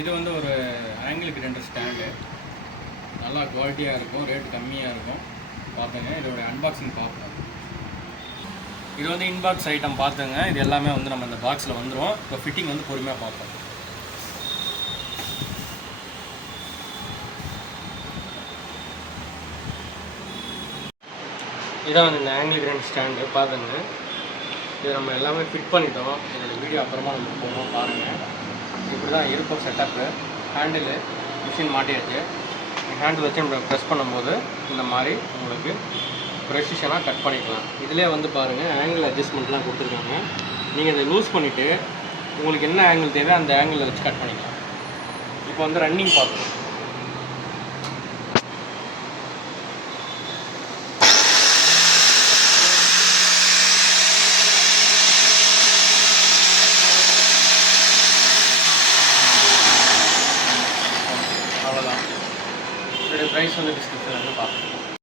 இது வந்து ஒரு ஆங்கிள் கிரைண்டர் ஸ்டாண்டு, நல்லா குவாலிட்டியாக இருக்கும், ரேட் கம்மியாக இருக்கும். பார்த்துங்க, இதோடைய அன்பாக்சிங் பார்ப்போம். இது வந்து இன்பாக்ஸ் ஐட்டம் பார்த்துங்க. இது எல்லாமே வந்து நம்ம இந்த பாக்ஸில் வந்துடும். இப்போ ஃபிட்டிங் வந்து பொறுமையாக பார்ப்போம். இதான் வந்து இந்த ஆங்கிள் கிரைண்டர் ஸ்டாண்டு பார்த்துங்க. இது நம்ம எல்லாமே ஃபிட் பண்ணிட்டோம். என்னோடய வீடியோ அப்புறமா நம்ம போவோம் பாருங்கள். இப்படி தான் இருக்கும் செட்டப்பு. ஹேண்டிலு மிஷின் மாட்டியாச்சு. ஹேண்டில் வச்சு நம்ம ப்ரெஸ் பண்ணும்போது இந்த மாதிரி உங்களுக்கு ப்ரெசிஷனாக கட் பண்ணிக்கலாம். இதிலே வந்து பாருங்கள் ஆங்கிள் அட்ஜஸ்ட்மெண்ட்லாம் கொடுத்துருக்காங்க. நீங்கள் இதை லூஸ் பண்ணிவிட்டு உங்களுக்கு என்ன ஆங்கிள் தேவை அந்த ஆங்கிளில் வச்சு கட் பண்ணிக்கலாம். இப்போ வந்து ரன்னிங் பார்க்கணும். அவ்வளோதான். இதோடைய ப்ரைஸ் வந்து டிஸ்கிரிப்ஷனில் வந்து பார்க்கலாம்.